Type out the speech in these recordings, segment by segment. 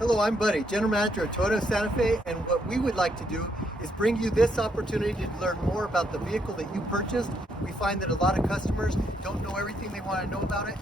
Hello, I'm Buddy, General Manager of Toyota Santa Fe, and what we would like to do is bring you this opportunity to learn more about the vehicle that you purchased. We find that a lot of customers don't know everything they want to know about it.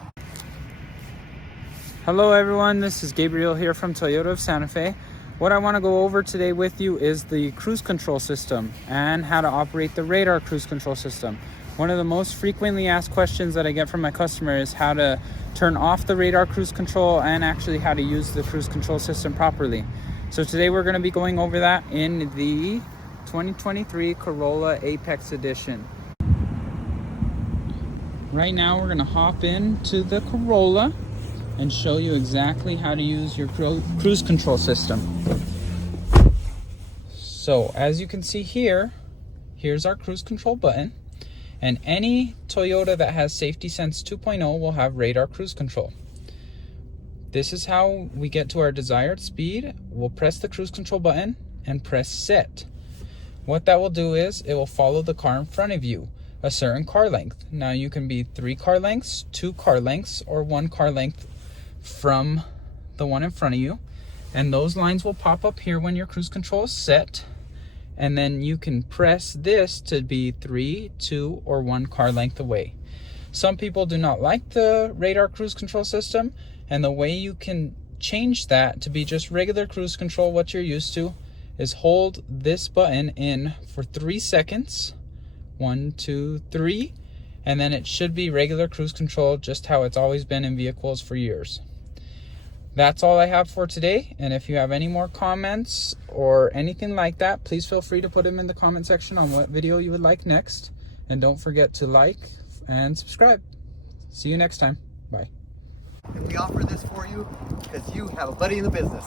Hello everyone, this is Gabriel here from Toyota of Santa Fe. What I want to go over today with you is the cruise control system and how to operate the radar cruise control system. One of the most frequently asked questions that I get from my customer is how to turn off the radar cruise control and actually how to use the cruise control system properly. So today we're going to be going over that in the 2023 Corolla Apex Edition. Right now we're going to hop into the Corolla and show you exactly how to use your cruise control system. So as you can see here, here's our cruise control button. And any Toyota that has Safety Sense 2.0 will have radar cruise control. This is how we get to our desired speed. We'll press the cruise control button and press set. What that will do is it will follow the car in front of you, a certain car length. Now you can be 3 car lengths, 2 car lengths, or 1 car length from the one in front of you. And those lines will pop up here when your cruise control is set. And then you can press this to be 3, 2, or 1 car length away. Some people do not like the radar cruise control system, and the way you can change that to be just regular cruise control, what you're used to, is hold this button in for 3 seconds. 1, 2, 3, and then it should be regular cruise control, just how it's always been in vehicles for years. That's all I have for today, and if you have any more comments or anything like that, please feel free to put them in the comment section on what video you would like next. And don't forget to like and subscribe. See you next time. Bye. And we offer this for you because you have a buddy in the business.